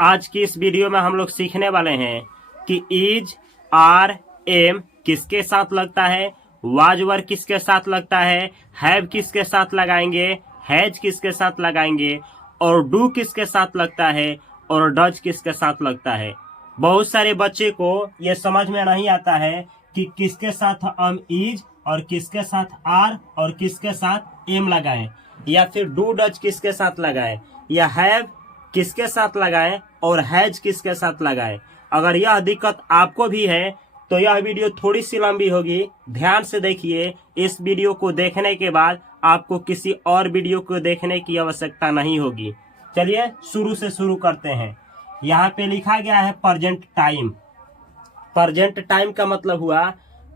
आज की इस वीडियो में हम लोग सीखने वाले हैं कि इज, आर, एम किसके साथ लगता है, वाज वर्ड किसके साथ लगता है, हैव किसके साथ लगाएंगे, हैज किसके साथ लगाएंगे और डू किसके साथ लगता है और डज किसके साथ लगता है। बहुत सारे बच्चे को यह समझ में नहीं आता है कि किसके साथ हम इज और किसके साथ आर और किसके साथ एम लगाएं, या फिर डू डज किसके साथ लगाएं, या हैव किसके साथ लगाएं और हैज किसके साथ लगाएं। अगर यह दिक्कत आपको भी है तो यह वीडियो थोड़ी सी लंबी होगी, ध्यान से देखिए। इस वीडियो को देखने के बाद आपको किसी और वीडियो को देखने की आवश्यकता नहीं होगी। चलिए शुरू से शुरू करते हैं। यहाँ पे लिखा गया है प्रेजेंट टाइम। प्रेजेंट टाइम का मतलब हुआ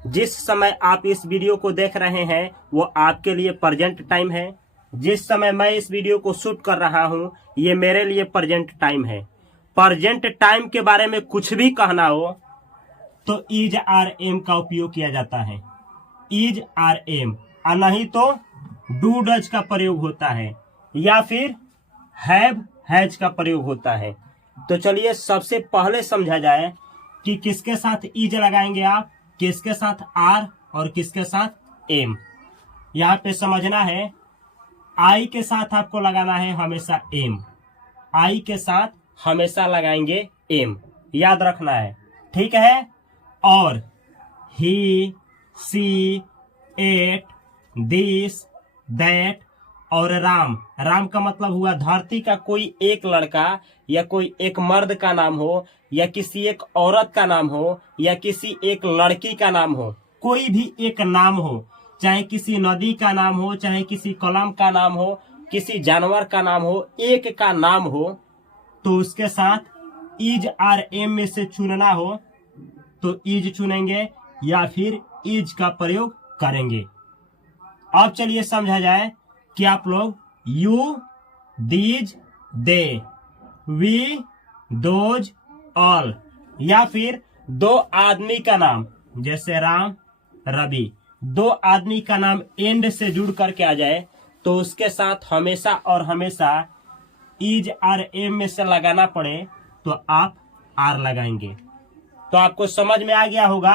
जिस समय आप इस वीडियो को देख रहे हैं वो आपके लिए प्रेजेंट टाइम है। जिस समय मैं इस वीडियो को शूट कर रहा हूं ये मेरे लिए प्रेजेंट टाइम है। प्रेजेंट टाइम के बारे में कुछ भी कहना हो तो इज आर एम का उपयोग किया जाता है। इज आर एम, और नहीं तो डू डज का प्रयोग होता है या फिर हैव हैज का प्रयोग होता है। तो चलिए सबसे पहले समझा जाए कि किसके साथ इज लगाएंगे आप, किसके साथ आर और किसके साथ एम। यहाँ पे समझना है आई के साथ आपको लगाना है हमेशा एम। आई के साथ हमेशा लगाएंगे एम, याद रखना है, ठीक है। और ही, सी, एट, दिस, दैट और राम। राम का मतलब हुआ धरती का कोई एक लड़का या कोई एक मर्द का नाम हो, या किसी एक औरत का नाम हो, या किसी एक लड़की का नाम हो। कोई भी एक नाम हो, चाहे किसी नदी का नाम हो, चाहे किसी कलम का नाम हो, किसी जानवर का नाम हो, एक का नाम हो, तो उसके साथ इज आर एम में से चुनना हो तो इज चुनेंगे या फिर इज का प्रयोग करेंगे। अब चलिए समझा जाए कि आप लोग you, these, they, we, those, all, या फिर दो आदमी का नाम जैसे राम, रवि, दो आदमी का नाम एंड से जुड़ करके आ जाए तो उसके साथ हमेशा और हमेशा इज आर एम में से लगाना पड़े तो आप आर लगाएंगे। तो आपको समझ में आ गया होगा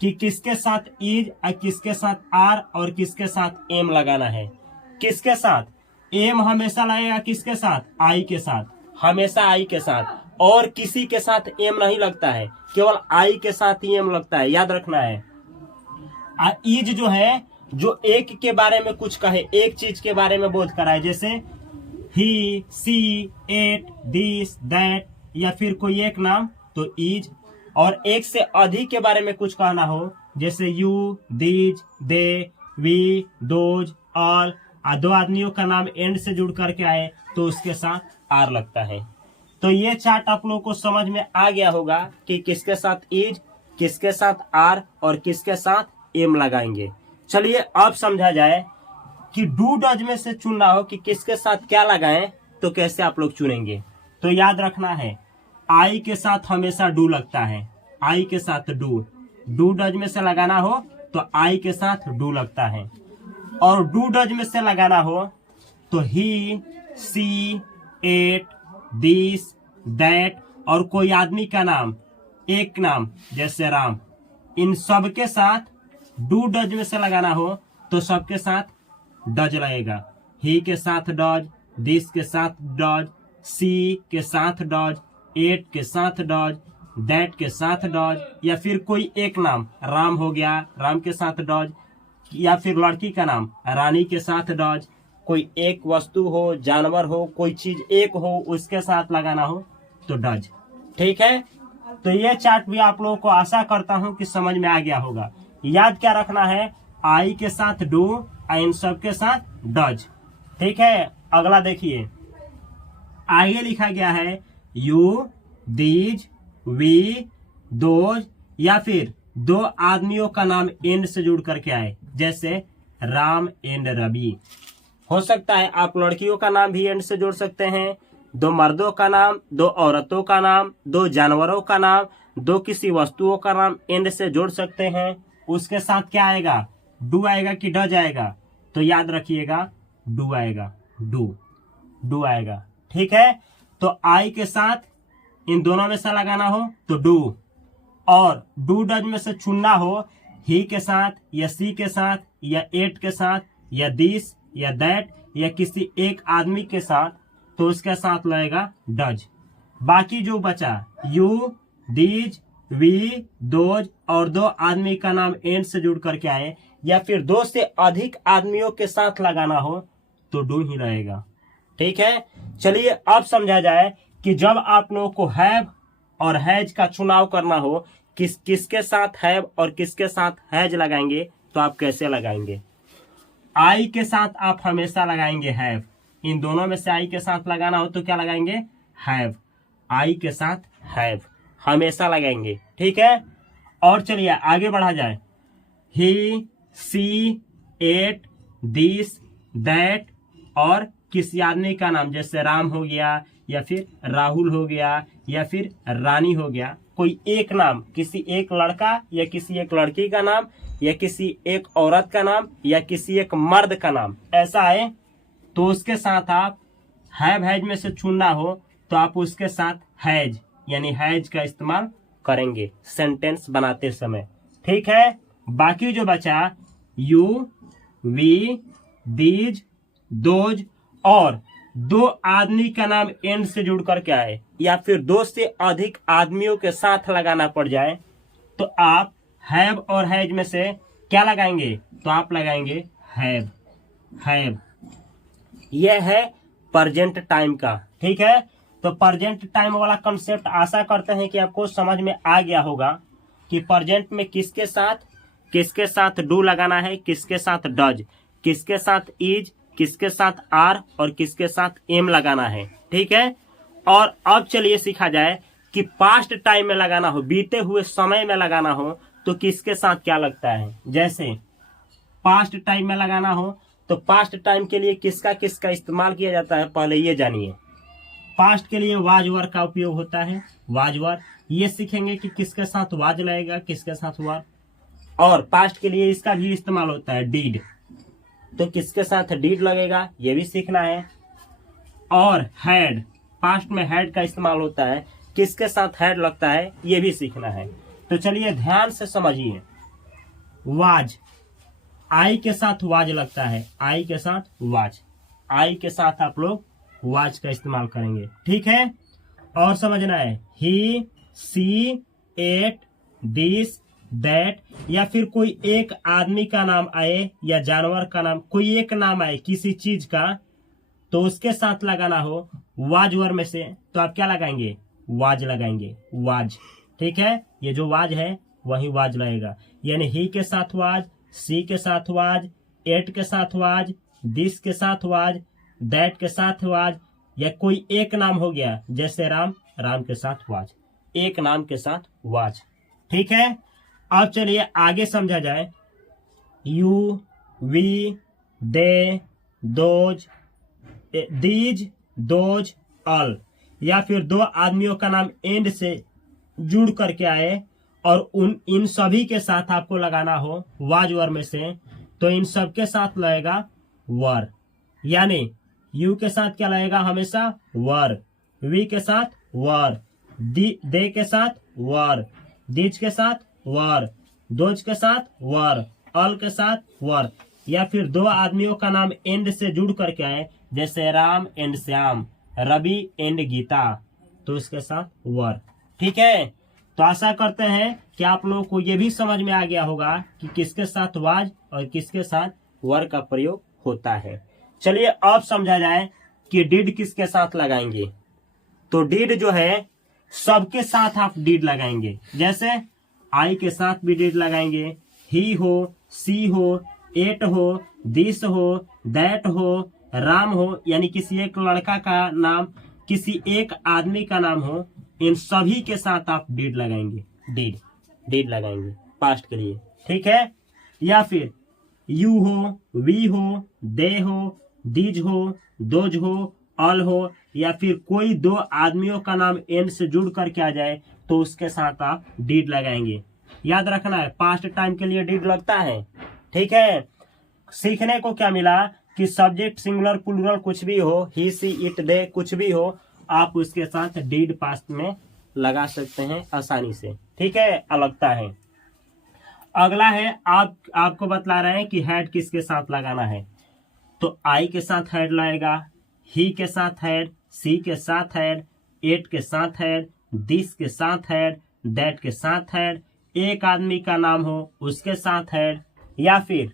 कि किसके साथ इज और किसके साथ आर और किसके साथ एम लगाना है। किसके साथ एम हमेशा लगेगा, किसके साथ, आई के साथ, हमेशा आई के साथ, और किसी के साथ एम नहीं लगता है, केवल आई के साथ ही एम लगता है, याद रखना है। इज जो है जो एक के बारे में कुछ कहे, एक चीज के बारे में बोध कराए, जैसे ही, सी, एट, दिस, दैट, या फिर कोई एक नाम तो इज। और एक से अधिक के बारे में कुछ कहना हो जैसे you, these, they, we, those, all, दो आदमियों का नाम एंड से जुड़ करके आए तो उसके साथ आर लगता है। तो ये चार्ट आप लोगों को समझ में आ गया होगा कि किसके साथ इज, किसके साथ आर और किसके साथ एम लगाएंगे। चलिए अब समझा जाए कि डू डज में से चुनना हो कि किसके साथ क्या लगाएं तो कैसे आप लोग चुनेंगे। तो याद रखना है आई के साथ हमेशा डू लगता है, आई के साथ डू। डू डज में से लगाना हो तो आई के साथ डू लगता है। और डू डज में से लगाना हो तो ही, सी, एट, दिस, दैट और कोई आदमी का नाम, एक नाम जैसे राम, इन सब के साथ डू डज में से लगाना हो तो सबके साथ डज लगेगा। ही के साथ डज, दिस के साथ डज, सी के साथ डज, एट के साथ डज, दैट के साथ डज, या फिर कोई एक नाम राम हो गया, राम के साथ डज, या फिर लड़की का नाम रानी के साथ डज, कोई एक वस्तु हो, जानवर हो, कोई चीज एक हो उसके साथ लगाना हो तो डज, ठीक है। तो ये चार्ट भी आप लोगों को आशा करता हूं कि समझ में आ गया होगा। याद क्या रखना है, आई के साथ डू और इन सब के साथ डज, ठीक है। अगला देखिए, आगे लिखा गया है यू, दीज, वी, दोज, या फिर दो आदमियों का नाम एंड से जुड़ करके आए जैसे राम एंड रवि। हो सकता है आप लड़कियों का नाम भी एंड से जोड़ सकते हैं, दो मर्दों का नाम, दो औरतों का नाम, दो जानवरों का नाम, दो किसी वस्तुओं का नाम एंड से जोड़ सकते हैं। उसके साथ क्या आएगा, डू आएगा कि डज आएगा, तो याद रखिएगा डू आएगा, डू आएगा, ठीक है। तो आई के साथ इन दोनों में से लगाना हो तो डू, और डू डज में से चुनना हो ही के साथ या सी के साथ या एट के साथ या दिस या दैट या किसी एक आदमी के साथ, तो उसके साथ लगेगा डज। बाकी जो बचा यू, दीज, वी, दोज और दो आदमी का नाम एंड से जुड़ करके आए या फिर दो से अधिक आदमियों के साथ लगाना हो तो डू ही रहेगा। ठीक है, चलिए अब समझा जाए कि जब आप लोगों को हैव और हैज का चुनाव करना हो, किसके साथ हैव और किसके साथ हैज लगाएंगे, तो आप कैसे लगाएंगे। आई के साथ आप हमेशा लगाएंगे हैव, इन दोनों में से आई के साथ लगाना हो तो क्या लगाएंगे, हैव। आई के साथ हैव हमेशा लगाएंगे। ठीक है, और चलिए आगे बढ़ा जाए। ही, सी, एट, दिस, दैट और किसी आदमी का नाम जैसे राम हो गया या फिर राहुल हो गया या फिर रानी हो गया, कोई एक नाम, किसी एक लड़का या किसी एक लड़की का नाम या किसी एक औरत का नाम या किसी एक मर्द का नाम ऐसा है, तो उसके साथ आप हैव हैज में से चुनना हो तो आप उसके साथ हैज यानी हैज का इस्तेमाल करेंगे सेंटेंस बनाते समय। ठीक है, बाकी जो बचा यू, वी, दीज, दोज और दो आदमी का नाम एंड से जुड़ करके आए या फिर दो से अधिक आदमियों के साथ लगाना पड़ जाए तो आप हैव और हैज में से क्या लगाएंगे, तो आप लगाएंगे हैव। हैव यह है प्रेजेंट टाइम का। ठीक है, तो प्रेजेंट टाइम वाला कंसेप्ट आशा करते हैं कि आपको समझ में आ गया होगा कि प्रेजेंट में किसके साथ डू लगाना है, किसके साथ डज, किसके साथ इज, किसके साथ आर और किसके साथ एम लगाना है। ठीक है, और अब चलिए सीखा जाए कि पास्ट टाइम में लगाना हो, बीते हुए समय में लगाना हो तो किसके साथ क्या लगता है। जैसे पास्ट टाइम में लगाना हो तो पास्ट टाइम के लिए किसका इस्तेमाल किया जाता है, पहले ये जानिए। पास्ट के लिए वाज वर का उपयोग होता है, वाज वर, ये सीखेंगे कि किसके साथ वाज लगेगा, किसके साथ वर। और पास्ट के लिए इसका भी इस्तेमाल होता है डीड, तो किसके साथ डीड लगेगा ये भी सीखना है। और हैड, पास्ट में हैड का इस्तेमाल होता है, किसके साथ हैड लगता है ये भी सीखना है। तो चलिए ध्यान से समझिए। वाज, आई के साथ वाज लगता है, आई के साथ वाज, आई के साथ आप लोग वाज का इस्तेमाल करेंगे। ठीक है, और समझना है ही, सी, एट, दिस, दैट या फिर कोई एक आदमी का नाम आए या जानवर का नाम, कोई एक नाम आए किसी चीज का, तो उसके साथ लगाना हो वाज वर में से तो आप क्या लगाएंगे, वाज लगाएंगे, वाज। ठीक है, ये जो वाज है वही वाज लगेगा, यानी ही के साथ वाज, सी के साथ वाज, एट के साथ वाज, दिस के साथ वाज, दैट के साथ वाज या कोई एक नाम हो गया जैसे राम, राम के साथ वाज, एक नाम के साथ वाज। ठीक है, अब चलिए आगे समझा जाए। You, we, they, those, these, those, all या फिर दो आदमियों का नाम एंड से जुड़ करके आए और इन सभी के साथ आपको लगाना हो वाज वर में से, तो इन सब के साथ लगेगा वर, यानी यू के साथ क्या लगेगा हमेशा वर, वी के साथ वर, दे के साथ वर, दीज के साथ वर, दोज के साथ वर, ऑल के साथ वर या फिर दो आदमियों का नाम एंड से जुड़ करके आए जैसे राम एंड श्याम, रवि एंड गीता, तो इसके साथ वर। ठीक है, तो आशा करते हैं कि आप लोगों को ये भी समझ में आ गया होगा कि किसके साथ वाज और किसके साथ वर का प्रयोग होता है। चलिए अब समझा जाए कि डिड किसके साथ लगाएंगे। तो डिड जो है सबके साथ आप डिड लगाएंगे, जैसे आई के साथ भी डिड लगाएंगे, ही हो, सी हो, एट हो, दिस हो, दैट हो, राम हो यानी किसी एक लड़का का नाम, किसी एक आदमी का नाम हो, इन सभी के साथ आप डिड लगाएंगे, डिड लगाएंगे पास्ट के लिए। ठीक है, या फिर यू हो, वी हो, दे हो, दीज हो, दोज हो, ऑल हो या फिर कोई दो आदमियों का नाम एंड से जुड़ करके आ जाए तो उसके साथ आप डिड लगाएंगे। याद रखना है पास्ट टाइम के लिए डिड लगता है। ठीक है, सीखने को क्या मिला कि सब्जेक्ट सिंगुलर प्लूरल कुछ भी हो, ही, सी, इट, दे कुछ भी हो, आप उसके साथ डिड पास्ट में लगा सकते हैं आसानी से। ठीक है, लगता है। अगला है आपको बतला रहे हैं कि हेड किसके साथ लगाना है। तो आई के साथ हेड लगेगा, ही के साथ हेड, सी के साथ हेड, इट के साथ हेड, दिस के साथ हेड, दैट के साथ हेड, एक आदमी का नाम हो उसके साथ हेड, या फिर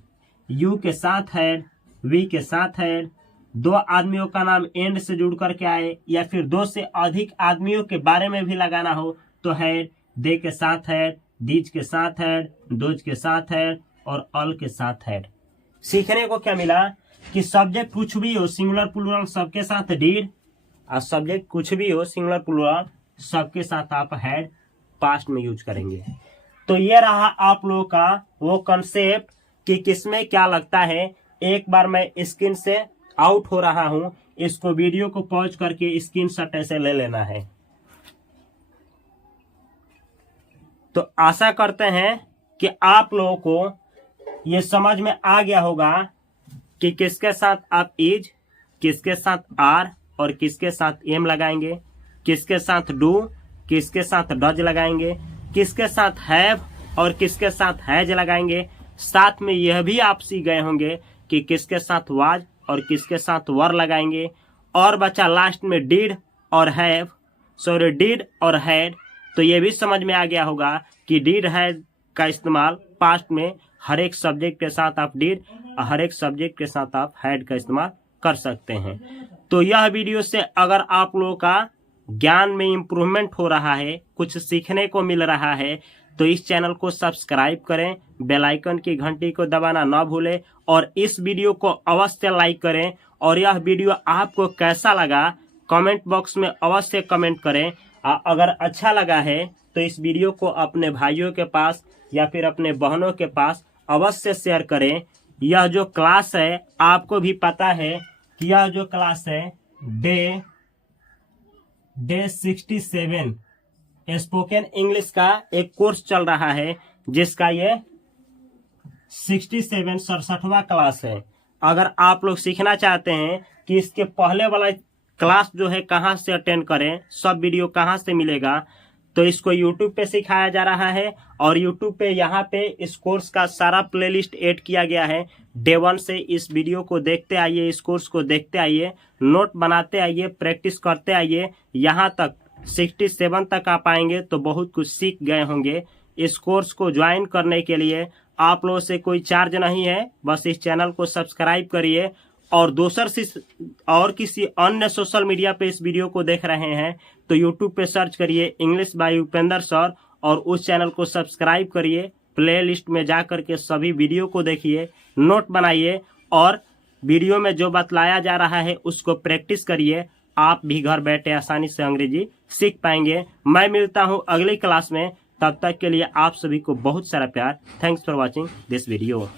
यू के साथ हेड, वी के साथ हेड, दो आदमियों का नाम एंड से जुड़ करके आए, या फिर दो से अधिक आदमियों के बारे में भी लगाना हो तो हेड, दे के साथ हेड, दीज के साथ हेड, दोज के साथ हेड और ऑल के साथ हेड। सीखने को क्या मिला कि सब्जेक्ट कुछ भी हो सिंगुलर प्लूरल सबके साथ डिड, और सब्जेक्ट कुछ भी हो सिंगुलर प्लूरल सबके साथ आप हेड पास्ट में यूज करेंगे। तो ये रहा आप लोगों का वो कंसेप्ट कि किसमें क्या लगता है। एक बार मैं स्क्रीन से आउट हो रहा हूं, इसको वीडियो को पॉज करके स्क्रीनशॉट ऐसे ले लेना है। तो आशा करते हैं कि आप लोगों को ये समझ में आ गया होगा कि किसके साथ आप इज, किसके साथ आर और किसके साथ एम लगाएंगे, किसके साथ डू, किसके साथ डज लगाएंगे, किसके साथ हैव और किसके साथ हैज लगाएंगे। साथ में यह भी आप सीख गए होंगे कि किसके साथ वाज और किसके साथ वर लगाएंगे। और बचा लास्ट में डिड और हैव, सॉरी डिड और हैड। तो ये भी समझ में आ गया होगा कि डिड हैड का इस्तेमाल पास्ट में हर एक सब्जेक्ट के साथ आप डिड और हर एक सब्जेक्ट के साथ आप हैड का इस्तेमाल कर सकते हैं। तो यह वीडियो से अगर आप लोगों का ज्ञान में इम्प्रूवमेंट हो रहा है, कुछ सीखने को मिल रहा है, तो इस चैनल को सब्सक्राइब करें, बेल आइकन की घंटी को दबाना ना भूलें और इस वीडियो को अवश्य लाइक करें। और यह वीडियो आपको कैसा लगा कमेंट बॉक्स में अवश्य कमेंट करें। अगर अच्छा लगा है तो इस वीडियो को अपने भाइयों के पास या फिर अपने बहनों के पास अवश्य शेयर करें। यह जो क्लास है आपको भी पता है कि यह जो क्लास है डे 67 स्पोकन इंग्लिश का एक कोर्स चल रहा है, जिसका ये 67वां क्लास है। अगर आप लोग सीखना चाहते हैं कि इसके पहले वाला क्लास जो है कहाँ से अटेंड करें, सब वीडियो कहाँ से मिलेगा, तो इसको YouTube पे सिखाया जा रहा है। और YouTube पे यहाँ पे इस कोर्स का सारा प्लेलिस्ट ऐड किया गया है। डे 1 से इस वीडियो को देखते आइए, इस कोर्स को देखते आइए, नोट बनाते आइए, प्रैक्टिस करते आइए। यहाँ तक 67 तक आप आएंगे तो बहुत कुछ सीख गए होंगे। इस कोर्स को ज्वाइन करने के लिए आप लोगों से कोई चार्ज नहीं है, बस इस चैनल को सब्सक्राइब करिए। और किसी अन्य सोशल मीडिया पे इस वीडियो को देख रहे हैं तो यूट्यूब पे सर्च करिए इंग्लिश बाय उपेंद्र सर और उस चैनल को सब्सक्राइब करिए। प्लेलिस्ट में जा करके सभी वीडियो को देखिए, नोट बनाइए और वीडियो में जो बतलाया जा रहा है उसको प्रैक्टिस करिए। आप भी घर बैठे आसानी से अंग्रेजी सीख पाएंगे। मैं मिलता हूं अगली क्लास में, तब तक के लिए आप सभी को बहुत सारा प्यार। Thanks for watching this video.